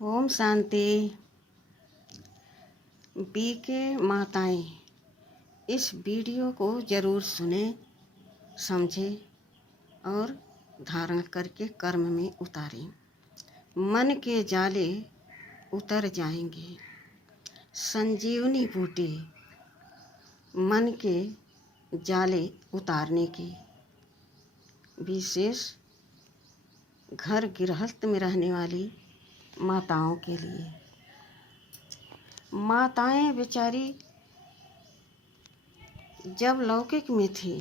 Om Shanti. BK माताएं इस video को ज़रूर सुने, समझें और धारण करके कर्म में उतारें। मन के जाले उतर जाएंगे। संजीवनी बूटी मन के जाले उतारने की विशेष घर गृहस्थ में रहने वाली माताओं के लिए। माताएं बेचारी जब लौकिक में थी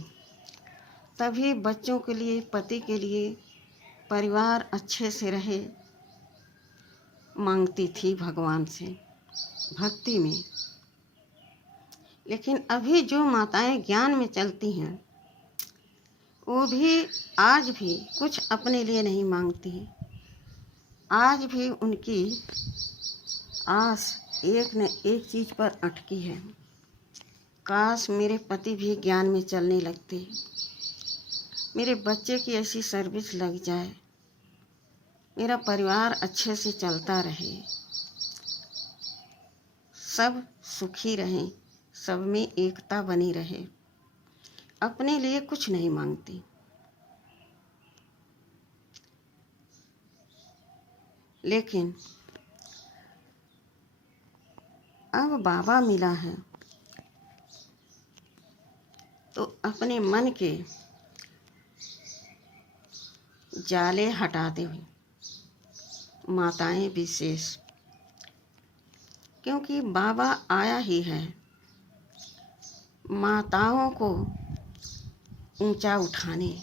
तभी बच्चों के लिए, पति के लिए, परिवार अच्छे से रहे मांगती थी भगवान से भक्ति में। लेकिन अभी जो माताएं ज्ञान में चलती हैं वो भी आज भी कुछ अपने लिए नहीं मांगती। आज भी उनकी आस एक न एक चीज़ पर अटकी है। काश मेरे पति भी ज्ञान में चलने लगते, मेरे बच्चे की ऐसी सर्विस लग जाए, मेरा परिवार अच्छे से चलता रहे, सब सुखी रहें, सब में एकता बनी रहे। अपने लिए कुछ नहीं मांगती। लेकिन अब बाबा मिला है तो अपने मन के जाले हटाते हुए माताएं विशेष, क्योंकि बाबा आया ही है माताओं को ऊंचा उठाने।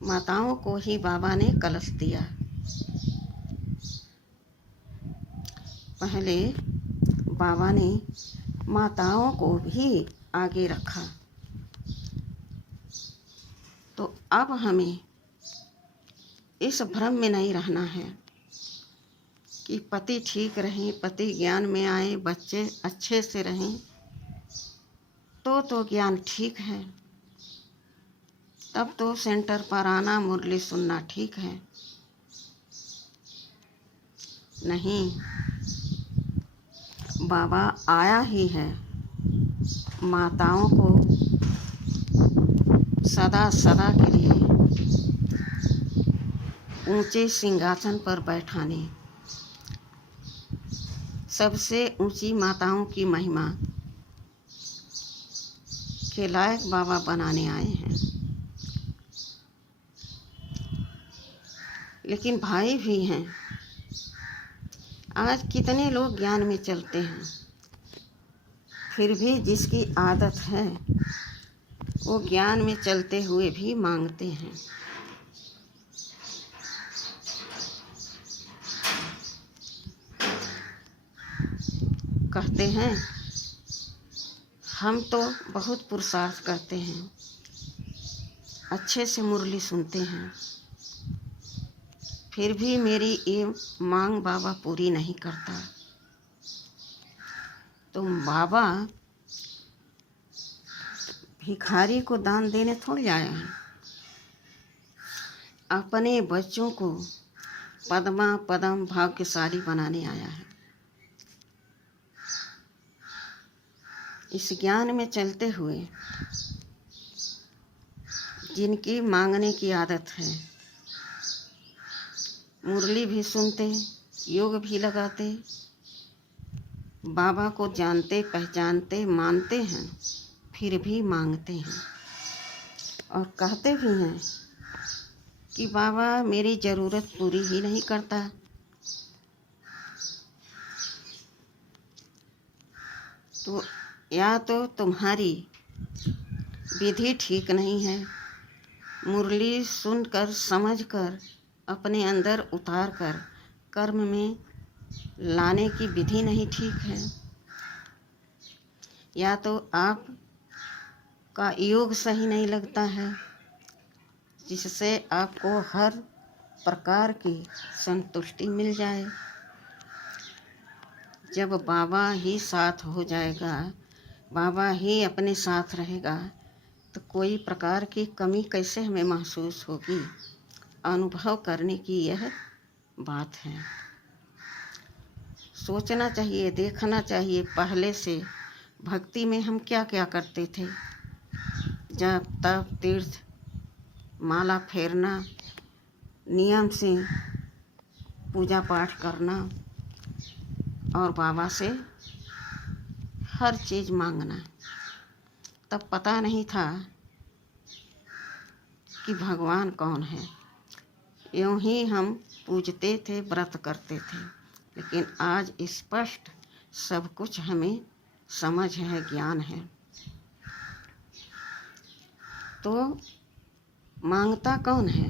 माताओं को ही बाबा ने कलश दिया। पहले बाबा ने माताओं को भी आगे रखा, तो अब हमें इस भ्रम में नहीं रहना है कि पति ठीक रहें, पति ज्ञान में आए, बच्चे अच्छे से रहें तो ज्ञान ठीक है। तब तो सेंटर पर आना, मुरली सुनना ठीक है। नहीं, बाबा आया ही है माताओं को सदा सदा के लिए ऊंचे सिंहासन पर बैठाने, सबसे ऊंची माताओं की महिमा के लायक बाबा बनाने आए हैं। लेकिन भाई भी हैं। आज कितने लोग ज्ञान में चलते हैं, फिर भी जिसकी आदत है वो ज्ञान में चलते हुए भी मांगते हैं। कहते हैं हम तो बहुत पुरुषार्थ करते हैं, अच्छे से मुरली सुनते हैं, फिर भी मेरी ये मांग बाबा पूरी नहीं करता। तो बाबा भिखारी को दान देने थोड़ी आया है, अपने बच्चों को पद्मा पदम भाग्यशाली बनाने आया है। इस ज्ञान में चलते हुए जिनकी मांगने की आदत है, मुरली भी सुनते, योग भी लगाते, बाबा को जानते, पहचानते, मानते हैं, फिर भी मांगते हैं और कहते भी हैं कि बाबा मेरी ज़रूरत पूरी ही नहीं करता। तो या तो तुम्हारी विधि ठीक नहीं है, मुरली सुनकर समझकर अपने अंदर उतार कर कर्म में लाने की विधि नहीं ठीक है, या तो आप का योग सही नहीं लगता है जिससे आपको हर प्रकार की संतुष्टि मिल जाए। जब बाबा ही साथ हो जाएगा, बाबा ही अपने साथ रहेगा, तो कोई प्रकार की कमी कैसे हमें महसूस होगी। अनुभव करने की यह बात है। सोचना चाहिए, देखना चाहिए पहले से भक्ति में हम क्या क्या करते थे। जप तप तीर्थ माला फेरना, नियम से पूजा पाठ करना और बाबा से हर चीज़ मांगना। तब पता नहीं था कि भगवान कौन है। यूं ही हम पूजते थे, व्रत करते थे, लेकिन आज स्पष्ट सब कुछ हमें समझ है, ज्ञान है। तो मांगता कौन है?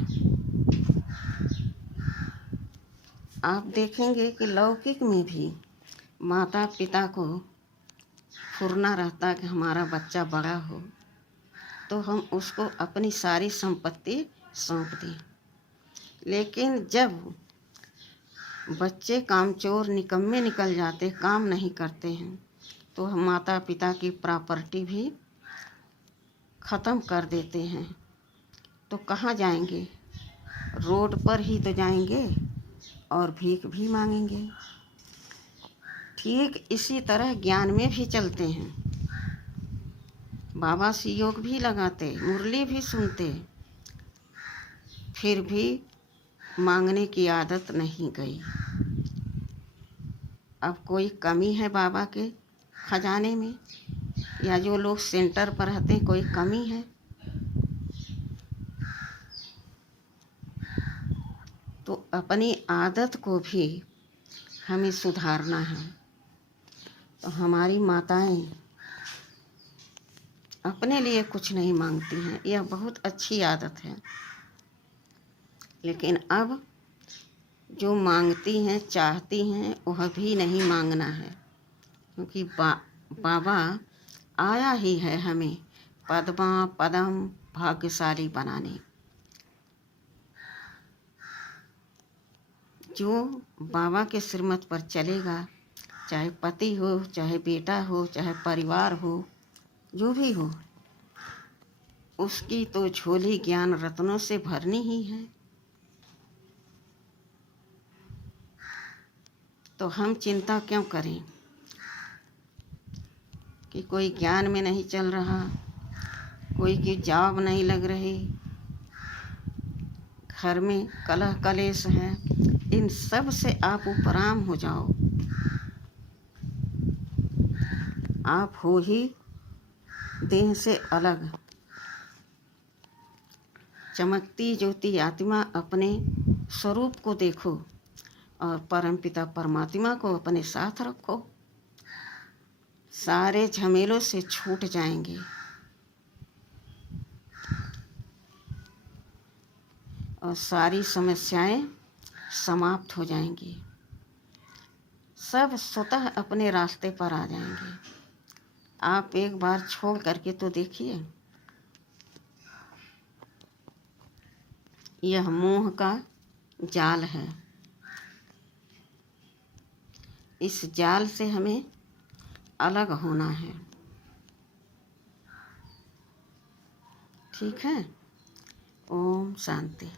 आप देखेंगे कि लौकिक में भी माता पिता को फुरना रहता कि हमारा बच्चा बड़ा हो तो हम उसको अपनी सारी संपत्ति सौंप दें। लेकिन जब बच्चे कामचोर निकम्मे निकल जाते, काम नहीं करते हैं, तो हम माता पिता की प्रॉपर्टी भी ख़त्म कर देते हैं। तो कहाँ जाएंगे? रोड पर ही तो जाएंगे और भीख भी मांगेंगे। ठीक इसी तरह ज्ञान में भी चलते हैं। बाबा से योग भी लगाते, मुरली भी सुनते, फिर भी मांगने की आदत नहीं गई। अब कोई कमी है बाबा के खजाने में, या जो लोग सेंटर पर रहते हैं कोई कमी है? तो अपनी आदत को भी हमें सुधारना है। तो हमारी माताएं अपने लिए कुछ नहीं मांगती हैं, यह बहुत अच्छी आदत है। लेकिन अब जो मांगती हैं, चाहती हैं, वह भी नहीं मांगना है, क्योंकि बाबा आया ही है हमें पद्मा पदम भाग्यशाली बनाने। जो बाबा के श्रीमत पर चलेगा, चाहे पति हो, चाहे बेटा हो, चाहे परिवार हो, जो भी हो, उसकी तो झोली ज्ञान रत्नों से भरनी ही है। तो हम चिंता क्यों करें कि कोई ज्ञान में नहीं चल रहा, कोई की जॉब नहीं लग रही, घर में कलह कलेश है। इन सब से आप उपराम हो जाओ। आप हो ही देह से अलग, चमकती ज्योति आत्मा। अपने स्वरूप को देखो और परमपिता परमात्मा को अपने साथ रखो। सारे झमेलों से छूट जाएंगे और सारी समस्याएं समाप्त हो जाएंगी। सब स्वतः अपने रास्ते पर आ जाएंगे। आप एक बार छोड़ करके तो देखिए। यह मोह का जाल है। इस जाल से हमें अलग होना है। ठीक है। ओम शांति।